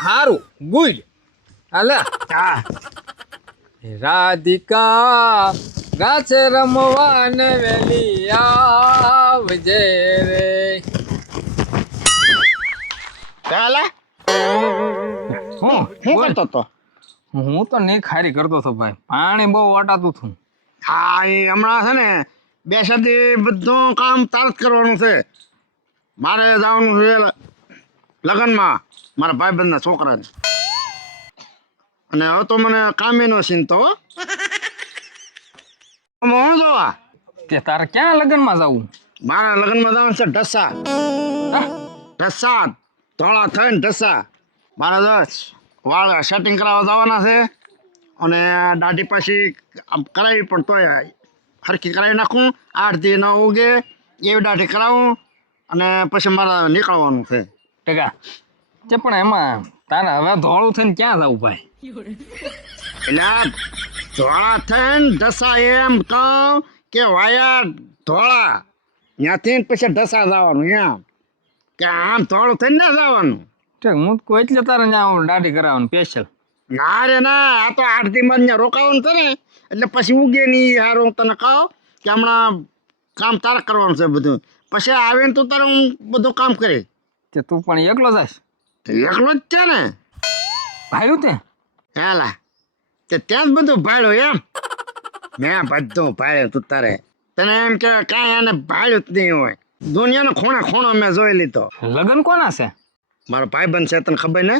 હારું ગુડ હાલે હા રાધિકા ગાછે રમવા ને વેલી આવજે રે કાલા હું હું કરતો તો હું તો નહીં ખારી કરતો હતો ભાઈ પાણી બહુ વાટાતું હતું હા એ હમણાં છે ને બે સદી બધું કામ તારત કરવાનું છે મારે જવાનું છે લગ્નમાં મારા ભાઈબંધના છોકરાને અને હવે તો મને કામે નો ચિંતો હો હું જોવા કે તારે ક્યાં લગ્નમાં જવું મારા લગ્નમાં જવાનું છે ઢસા ઢસા ધોળા થઈને ઢસા મારા વાળ સેટિંગ કરાવવા જવાના છે અને દાઢી પાછી આમ કરાવી પણ તોય હરખી કરાવી નાખું 8 દી ન ઉગે એવી દાઢી કરાવું અને પછી મારે નીકળવાનું છે ટેકા તે પણ એમાં તારે હવે ધોળું થઈને ક્યાં જવું ભાઈ એટલે આ ધોળા થઈને ઢસા એમ કહું કે વાયા ધોળા ત્યાંથી પછી ઢસા જવાનું એમ કે આમ ધોળું થઈને ના જવાનું ઠીક હું તો કોઈ એટલે તારે ત્યાં દાઢી કરાવવાનું સ્પેશિયલ ના રે ના આ તો 8 દી માં રોકાવાનું છે ને એટલે પછી ઉગે નહીં હારું હું તને કહું કે હમણાં કામ તારે કરવાનું છે બધું પછી આવીને તું તારે હું બધું કામ કરી તે તું પણ એકલો જઈશ એકલો જ છે ને ભાઈ તે હેલા તે ત્યાં જ બધું ભાડ્યું એમ મેં બધું ભાડ્યું તું તારે તને એમ કે કાંઈ એને ભાડ્યું જ નહીં હોય દુનિયાનો ખૂણો મેં જોઈ લીધો લગ્ન કોના છે મારો ભાઈબંધ છે તને ખબર ને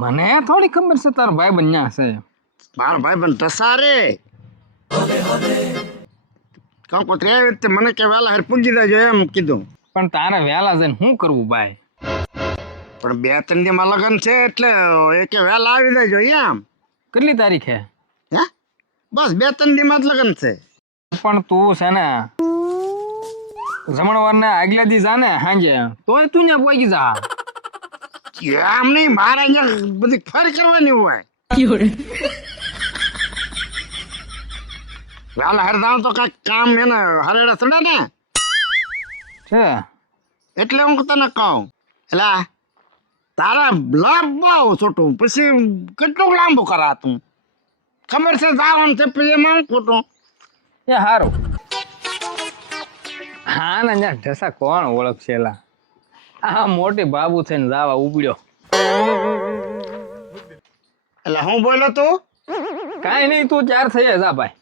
મને થોડી ખબર છે તારો ભાઈ બન્યા છે મારો ભાઈબંધ ઢસા રે કંકોત્રી આવી તે મને કે વહેલા હાર પૂજી દેજો એમ કીધું પણ તારે વહેલા જઈને શું કરવું ભાઈ પણ 2-3 દીમાં લગ્ન છે એટલે એ કે વહેલા આવી દેજો એમ કેટલી તારીખે હે બસ 2-3 દીમાં જ લગ્ન છે પણ તું છે ને જમણવારને આગલા દી જા ને સાંજે તોય તું ને પહોંચી જા આમ નહીં મારે અહીંયા બધી ફરી કરવાની હોય વહેલા હાર જાઉં તો કાંઈક કામ એને હરેડા ચડે ને છે એટલે હું તને કહું એટલે તારા લાભ બહુ છોટું પછી કેટલું લાંબુ કરા તું ખબર છે જવાનું છે પછી એમાં હું ખોટું એ હારું હા ને ત્યાં ઢસા કોણ ઓળખશે એલા આ મોટી બાબુ થઈને જાવા ઉપડ્યો એટલે હું બોલ્યો તું કાંઈ નહીં તું ચાર થઈ જા ભાઈ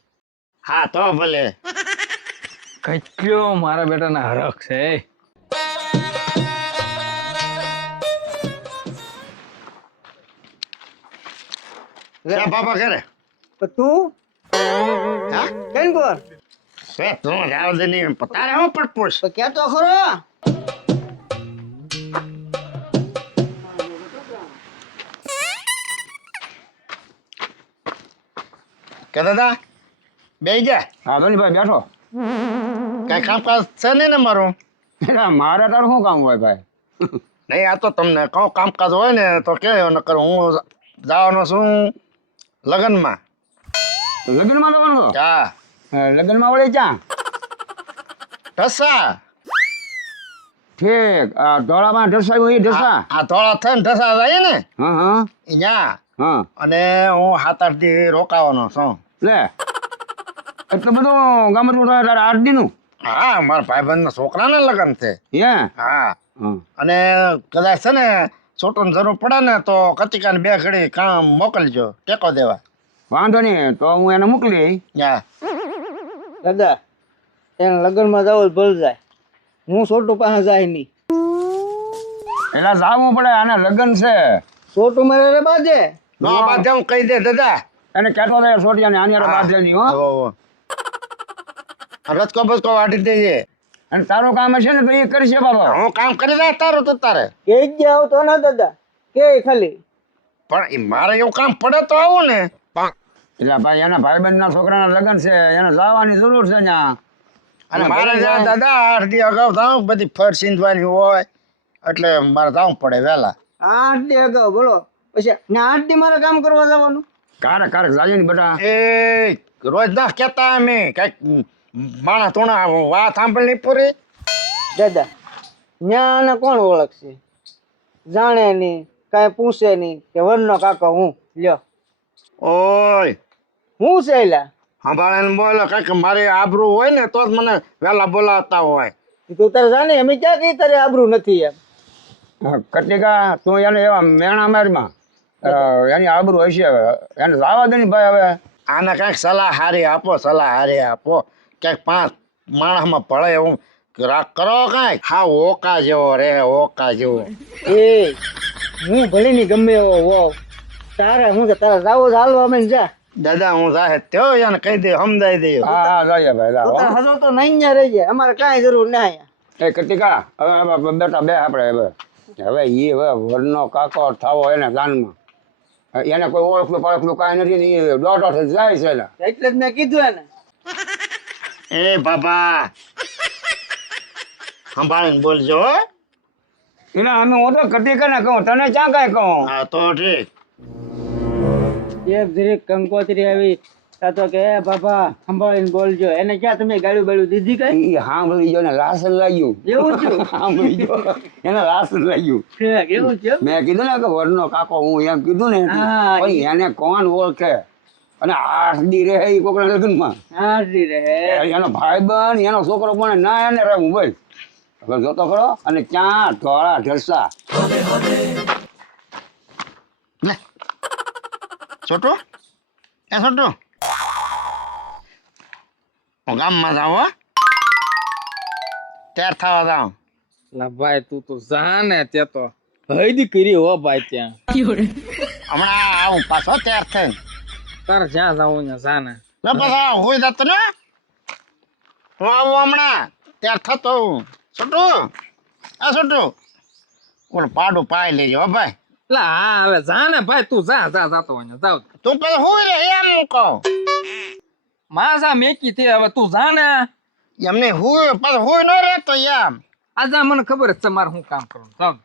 હા તો ભલે કેટલો મારા બેટાના હરખ છે બાપા ઘરે તું હા કેમ કર તું જાવ દે નહીં તારે હું પડપોશ તો ક્યાં તો ખરો કે દાદા બે ગયા હા ધોનીભાઈ બેઠો કઈ કામકાજ છે ને મારું મારે તારું શું કામ હોય ભાઈ નહીં આ તો તમને કહું કામકાજ હોય ને તો કે નકર હું જવાનો છું લગ્નમાં લગ્નમાં જવાનું હા લગ્નમાં વળી ક્યાં ઢસા ઠીક આ ધોળામાં ઢસાયું એ ઢસા આ ધોળા થઈને ઢસા જાય ને હા હા અહીંયા હા અને હું 7-8 દી રોકાવાનો છું લે એટલું બધું ગામડું તારે 8 દીનું હા મારા ભાઈબંધના છોકરાના લગ્ન છે હે હા હા અને કદાચ છે ને છોટોની જરૂર પડે ને તો કતિકાને 2 ઘડી કામ મોકલજો ટેકો દેવા વાંધો નહીં તો હું એને મોકલી હા દાદા એને લગ્નમાં જાવ ભૂલ જાય હું છોટું પાસે જાય નહીં એટલે જાવું પડે આને લગ્ન છે છોટું મારે રે બાજે નો બાધે હું કહી દે દાદા એને કહેતો રહે છોટિયાને આની બાજે નહીં હો રચકો બચકો વાટી દેજે અને તારું કામ હશે ને તો એ કરશે બાબા હું કામ કરી દે તારું તો તારે કે જ આવતો ના દાદા કે ખાલી પણ એ મારે એવું કામ પડે તો આવું ને એટલે ભાઈ એના ભાઈબંધના છોકરાના લગ્ન છે એને જવાની જરૂર છે ત્યાં અને મારે જ્યાં દાદા 8 દી અગાઉ જાઉં બધી ફર સીંધવાની હોય એટલે મારે જવું પડે વહેલા 8 દી અગાઉ બોલો પછી ને 8 દી મારે કામ કરવા જવાનું કારક જાય ને બેટા એ રોજ ના કહેતા અમે કઈક માણસ થોડા વાત સાંભળી પૂરી દાદા ન્યા કોણ ઓળખશે જાણે નહીં કાંઈ પૂછે નહીં કે વનનો કાકો હું લ્યો ઓય હું છે એલા સંભાળીને બોલો કંઈક મારી આબરૂ હોય ને તો જ મને વહેલા બોલાવતા હોય. તું તારે જાણે અમે ક્યાં કઈ તારે આબરૂ નથી એમ કટિકા તું એને એવા મેણા મારમાં એની આબરૂ હશે હવે એને લાવા દે ને ભાઈ હવે આને કંઈક સલાહ હારી આપો, સલાહ હારી આપો. કંઈક 5 માણસમાં ભળે એવું કરો કાંઈક. હા ઓકા જેવો રે, ઓકા જેવો. એ હું ભલે ની ગમે એવો હોવ તારે હું છે તારે જાવો હાલવા અમે જા દાદા હું સાહેબ થયો એને કહી દે, સમજાઈ દે. હા હા જઈએ ભાઈ લાવો હજો તો નહીં ન્યા રહી જાય અમારે કાંઈ જરૂર ના અહીંયા એ કટિકા હવે બેટા બે આપણે હવે એ હવે વરનો કાકો થવો એને જાનમાં એને કોઈ ઓળખલું પાળખલું કાંઈ નથી ને એ દોઢો થઈ જાય છે એના એટલે જ મેં કીધું એને એ બાબા સંભાળીને બોલજો હો. એના અમે હું તો કટિકાને કહું તને ક્યાં કાંઈ કહું હા તો ઠીક. એક જરીક કંકોત્રી આવી તા તો કે એ બાપા સંભાળીને બોલજો એને ક્યાં તમે ગાળું બાળું દીધી કઈ એ સાંભળી ગયો ને લાસન લાગ્યું એવું થયું સાંભળી ગયો એને લાસન લાગ્યું ઠીક, એવું છે એમ? મેં કીધું ને કે વરનો કાકો હું એમ કીધું ને હા, પછી એને કોણ ઓળખે અને 8 દી રહે એ કોકના લગ્નમાં હા જી રહે એનો ભાઈ બન એનો છોકરો પણ ના એને રહેવું ભાઈ હવે જોતો ખરો અને ક્યાં ધોળા ઢરસા લે છોટું એ છોટું હું ગામમાં જાઉં હો. તૈયાર થવા જાઉં. લા ભાઈ તું તો જાને તે તો હૈદી કરી હો ભાઈ ત્યાં હમણાં આવું પાછો તૈયાર થઈને. તારે જ્યાં જાવું ત્યાં જાને લે પાછા હોઈ જતો ને હું આવું હમણાં તૈયાર થતો હું. છોટું આ છોટું ઓલું પાડું પાઈ લેજો હો ભાઈ. લા હા હવે જાને ભાઈ તું જા જાતો હોય જાવ તું પછી હોઈ રે એમ હું કહું. માસા મેકી તે હવે તું જાને એમને હોય પાછું હોય ન રહેતો એમ. આજે મને ખબર જ છે મારે શું કામ કરવાનું જાવ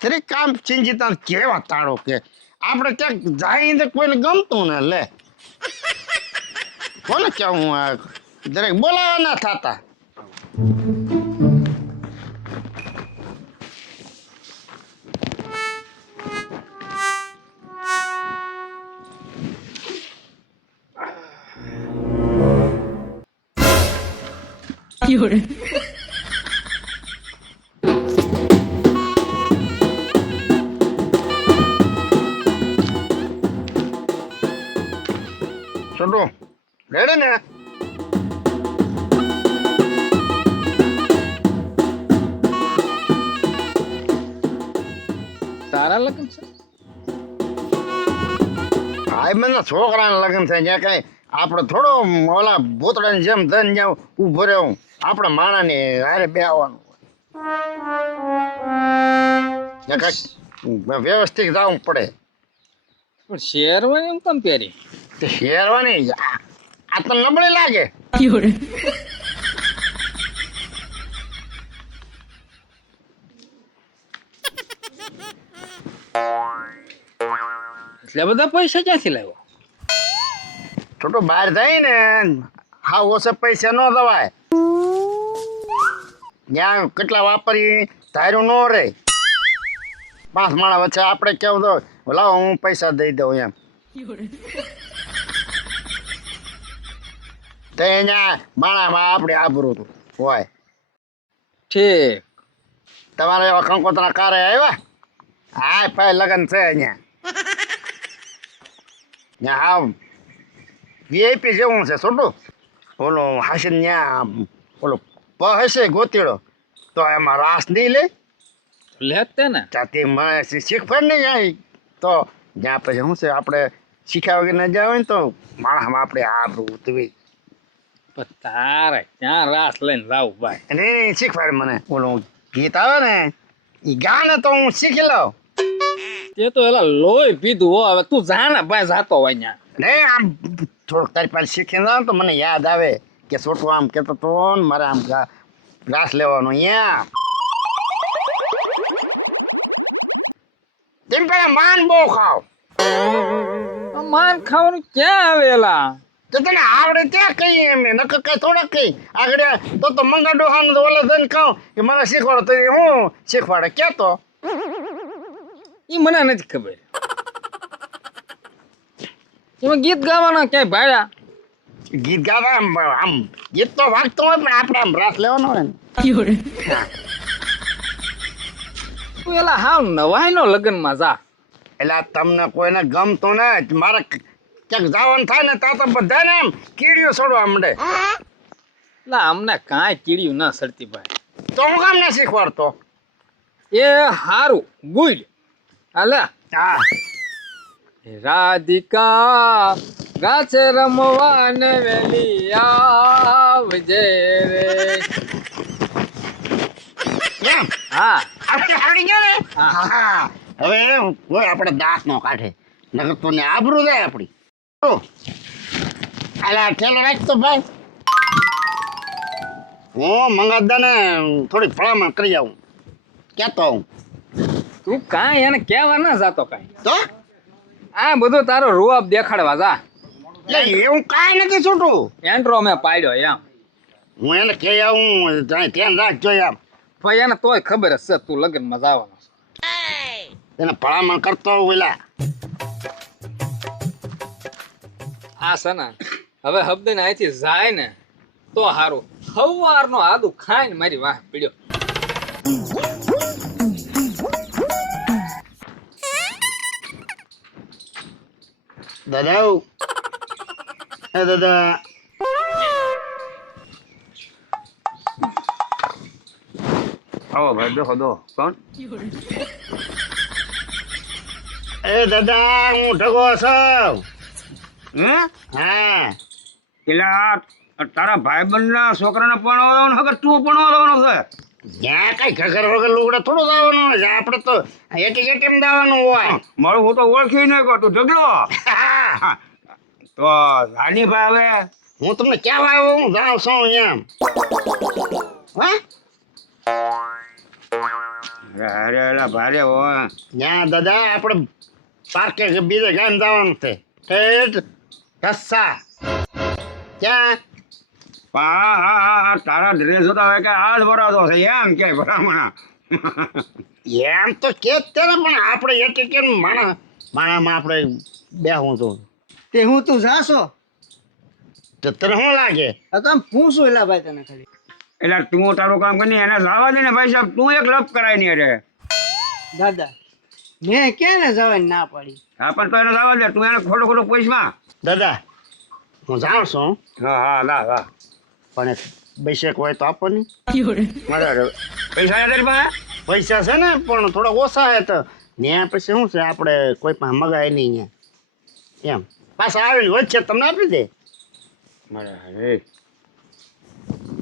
તરી કામ ચિંજિતા કેવા તાળો કે આપણે ક્યાંક જાય તો કોઈને ગમતું ને લે કોને કેવું હું આ દરેક બોલાવા ના થતા. છોટું રેડી ને તારા લગ્ન છે ભાઈ બંધ છોકરાના લગ્ન થાય ત્યાં કઈ આપણે થોડો ઓલા ભૂતડાની જેમ ધન જ્યાં ઉભો રહેવું આપણે માણાને હારે બે આવવાનું હોય કઈક વ્યવસ્થિત જવું પડે. પણ શેરવાની એમ કેમ પહેરી તે શેરવાની આ તો નબળી લાગે. એટલે બધા પૈસા ક્યાંથી લાવ્યો છોટું બહાર જાય ને હા ઓછે પૈસા ન દવાય ત્યાં કેટલા વાપરી ધાર્યું ન રે. 5 માણા વચ્ચે આપણે કેવું તો લાવો હું પૈસા દઈ દઉં એમ તો અહીંયા માણામાં આપણે આબરું હોય. ઠીક તમારે એવા કંકોત્રા કારે આવ્યા હા ભાઈ લગ્ન છે અહીંયા ત્યાં હા વીઆઈપી જેવું છે છોટું. ઓલો હાસીન ત્યાં ઓલો પ હશે ગોતીડો તો એમાં રાસ નહીં લે લેતે ને જાતે શીખવાડ નહીં જાય તો જ્યાં પછી શું છે આપણે શીખ્યા વગર ન જાય હોય ને તો માણસમાં આપણે આબરું ઉતવી પણ તારે ક્યાં રાસ લઈને લાવું ભાઈ અને શીખવાડ મને ઓલું ગીત આવે ને એ ગાને તો હું શીખી લઉં. તે તો એલા લોહી પીધું હો હવે તું જાને ભાઈ જાતો હોય ત્યાં ને આમ થોડુંક તારી પાસે શીખી જાવ તો મને યાદ આવે કે છોટું આમ કહેતો તો ને મારે આમ ઘાસ લેવાનો અહીંયા તેમ પેલા માન બહુ ખાવ માન ખાવાનું ક્યાં આવેલા તો તને આવડે ત્યાં કહીએ એમ નકર કઈ થોડાક કઈ આગળ તો મંગા ડોહાને તો ઓલા જઈને કહું કે મને શીખવાડો તો હું શીખવાડે કેતો એ મને નથી ખબર. એમાં ગીત ગાવાના ક્યાંય ભાડ્યા? ગીત ગાવા આમ ગીત તો વાગતો હોય પણ આપણે આમ રસ લેવાનો હોય ને. તું એલા હાવ નવાઈ નો લગ્નમાં જા. એટલે તમને કોઈને ગમતું ને મારે ક્યાંક જવાનું થાય ને ત્યાં તો બધાને આમ કીડીઓ છોડવા માંડે. એટલે અમને કાંઈ કીડ્યું ના સરતી ભાઈ. તો હું કામ ના શીખવાડતો? એ હારું ગુડ. હાલે હા રાધિકા ગાછે રમવા ને વેલી આવજે રે. એમ હા આપણે આવડી ગયા ને. હા. હા હવે કોઈ આપણે દાંત નો કાઢે નકર તો ને આબરૂ જાય આપણી. અલા ઠેલો રાખતો ભાઈ, હું મંગાદાને થોડી ભલામણ કરી આવું કેતો હું. તું કાંઈ એને કહેવા ના જાતો કાંઈ. તો આ બધું તારો રૂઆબ દેખાડવા જા. એટલે એવું કાંઈ નથી છૂટું. એન્ટ્રો મેં પાડ્યો એમ. હું એને કહી આવું ત્યાં ધ્યાન રાખજો એમ. ભાઈ એને તોય ખબર જ છે તું લગ્નમાં જવાનો છે. એને ભલામણ કરતો હોઉં પેલા. આ છે ને હવે હબદને અહીંથી જાય ને તો હારું. સવારનો આદુ ખાઈને મારી વાહ પીડ્યો. દાદા હે દાદા આવો ભાઈ દેખો દો કોણ એ દાદા હું ઢગો છું. હે હા પેલા તારા ભાઈબંધના છોકરાને પણ હગર તું પણ આવવાનો છે. જ્યાં કઈ ઘર વગર લુગડા થોડું દાવાનું હોય, આપણે તો એટીએમ દાવાનું હોય. મારું હું તો ઓળખી નહીં કહું તું ઢગલો. હા, તો રાનીભાઈ હવે હું તમને કહેવા આવ્યો હું જાઉં છું એમ. હા અરે એલા ભારે હોય ત્યાં દાદા આપણે પાર્કે બીજે ગામ જવાનું છે ઠેઠ ઢસા. ક્યાં? તારા ડ્રેસ જોતા હોય કે આજ ભરાતો છે એમ કે ભરામણા. એમ તો કે જ તે ને, પણ આપણે એટીએમ માણામાં આપણે બેહું છું. તે હું તું જાશો તો તને શું લાગે? આ તો આમ પૂછું એલા ભાઈ તને ખાલી. એટલે તું તારું કામ કરીને એને જવા દે ને ભાઈ સાહેબ, તું એક લપ કરાય નહીં અરે. દાદા મેં ક્યાં ને જવાની ના પાડી. હા પણ તો એને જવા દે, તું એને ખોટું ખોટું પૈસા. દાદા હું જાઉં છું હા હા લા લા પણ બેસેક હોય તો આપો ને. મારે પૈસા નથી તારી પાસે? પૈસા છે ને પણ થોડા ઓછા હે તો ત્યાં પછી શું છે આપણે કોઈ પાસે મગાય નહીં અહીંયા એમ. પાછા આવીને વચ્ચે તમને આપી દે. મારે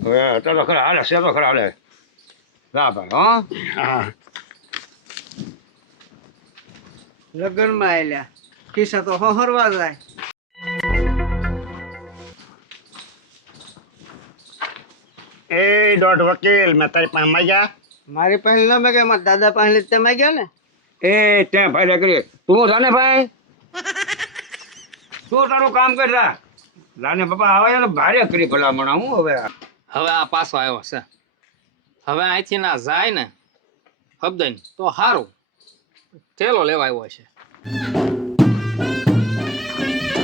હવે ચાલો ખરા હાલે છે તો ખરા હાલે લા ભાઈ હા. હા લગ્નમાં આવેલા ખિસ્સા તો હરવા જાય. એ દોઢ વકીલ મેં તારી પાસે માગ્યા. મારી પાસે ન માગ્યા, મારા દાદા પાસે જ તે માગ્યા ને. એ ત્યાં ભાઈ કરી તું જાને ભાઈ તું તારું કામ કરતા લાને પપ્પા આવે તો ભારે કરી ભલામણ હું હવે. હવે આ પાછો આવ્યો છે. હવે અહીંથી ના જાય ને હબદન તો હારું. થેલો લેવા આવ્યો છે.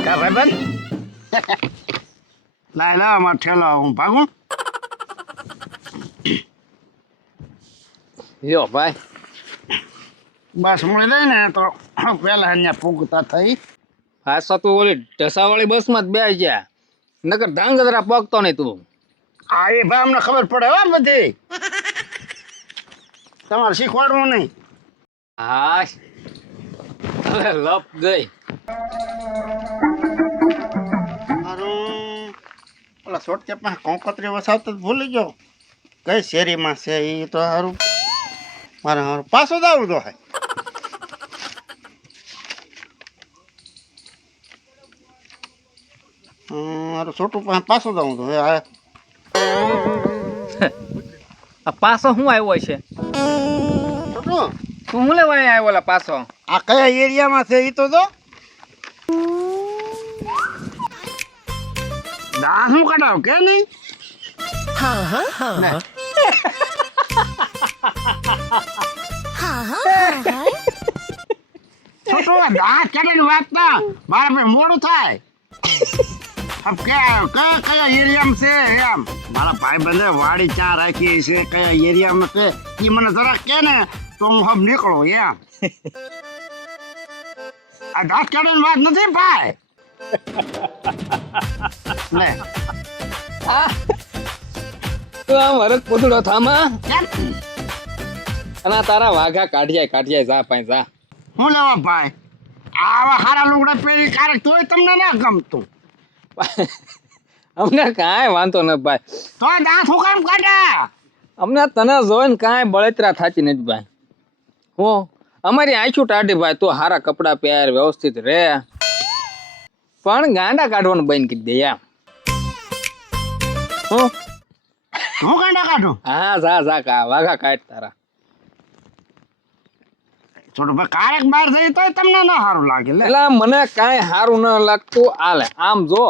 કા ભાઈબંધ લાય લાવ મારો ઠેલો હું ભાગું. લ્યો ભાઈ બસ મળી જાય ને તો પેલા અહીંયા પૂગતા થઈ. પાછો તું ઓલી ઢસાવાળી બસમાં જ બેસી ગયા, નકર ધાંગધ્રા પગતો નહીં તું. આ એ ભાઈ અમને ખબર પડે હો બધી. તમારે શીખવાડવું નહીં. હા હવે લપ ગઈ. મારું ઓલા સોટકે પાસે કંકોત્રી વસાવતા જ ભૂલી ગયો. કઈ શેરીમાં છે એ તો સારું મારે સારું પાછું જ આવું તો હે. મારું છોટું પાસે પાછું જ આવું તો હવે આ આ પાછો શું આવ્યો છે? છોટું તું શું લેવા અહીંયા આવ્યો લા પાછો? આ કયા એરિયામાં છે એ તો જો દાંત હું કઢાવ કે નહીં. છોટો આ કેડે વાત ના મારા ભાઈ મોડું થાય અબ કયા એરિયામાં છે એમ મારા ભાઈ બંને વાડી ચા રાખી છે કયા એરિયામાં છે એ મને જરા કે ને તો હું હબ નીકળું એમ આ દાંત કાઢવાની વાત નથી ભાઈ લે તો આમ હરક પોતળો થામા કેમ અને આ તારા વાઘા કાઢ્યા જા પાઈ જા હું લેવા ભાઈ આવા હારા લુગડા પહેરી ક્યારેક તોય તમને ના ગમતું અમને કાંઈ વાંધો ન ભાઈ તો દાંત હું કામ કાઢા અમને તને જોઈને કાંઈ બળતરા થાતી નથી ભાઈ હું અમારી આંખું ટાઢી ભાઈ તો હારા કપડાં પહેર વ્યવસ્થિત રહે પણ ગાંડા કાઢવાનું બંધ કરી દે એમ હું હું કાંડા કાઢું હા જા કા વાઘા કાઢ તારા છોટો ભાઈ ક્યારેક બહાર જઈ તોય તમને ના સારું લાગે લે એટલે મને કાંઈ સારું ન લાગતું હાલે આમ જો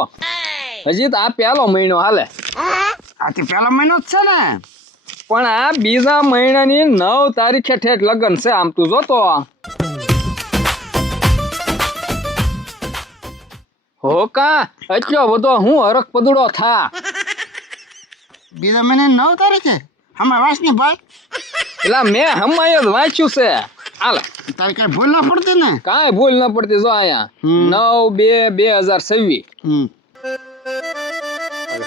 હજી તો આ પહેલો મહિનો હાલે આથી પહેલો મહિનો જ છે ને પણ આ બીજા મહિનાની 9 તારીખે ઠેઠ લગ્ન છે આમ તું જોતો હો કા એટલો બધો હું હરખ પદુડો થા બીજા મહિને 9 તારીખે હમણાં વાંચની ભાઈ એટલે મેં હમાય જ વાંચ્યું છે હાલે તારી કઈ ભૂલ ના પડતી ને કાંઈ ભૂલ ન પડતી જો અહીંયા 9/2/2026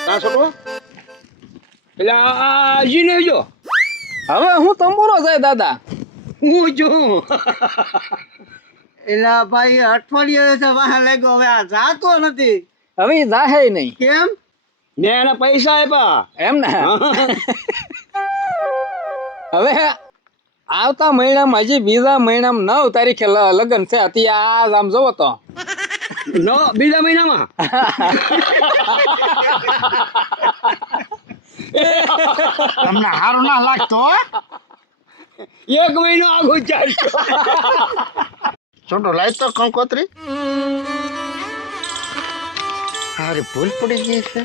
કા છોટો એટલે આ જીને જો હવે હું તંબુરો જાય દાદા હું જો એલા ભાઈ અઠવાડિયે છે વાહ લાગ્યો હવે આ જાતો નથી હવે ઈ જાહે નહીં કેમ ને એના પૈસા આપ્યા એમ ને હવે આવતા મહિનામાં હજી બીજા મહિનામાં 9 તારીખે લગ્ન છે અતિ આજ આમ જોવો તો બીજા મહિનામાં તમને સારું ના લાગતો હો? 1 મહિનો આગળ ચાલ્યો છોટો લાઈ તો કંકોત્રી અરે ભૂલ પડી ગઈ છે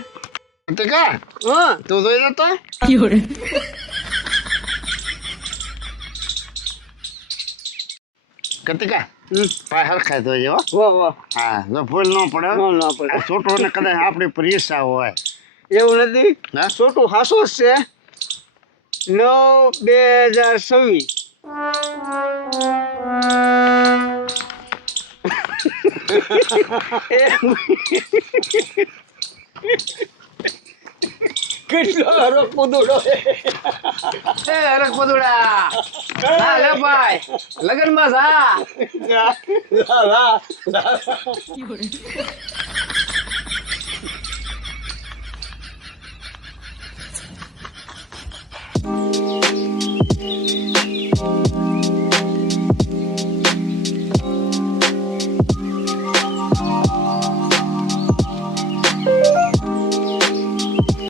ટીકા હા તું જોઈ લે તો કતિકા પાય હરખાય તો જો વાહ વાહ હા જો ભૂલ ન પડે ન પડે. છોટો ને કદાચ આપણી પરીક્ષા હોય એવું નથી હા છોટું હાસો જ છે 9/2026 કેટલો હરખ પુદુડો હરખ પદુડા હા લે ભાઈ લગનમાં જા લા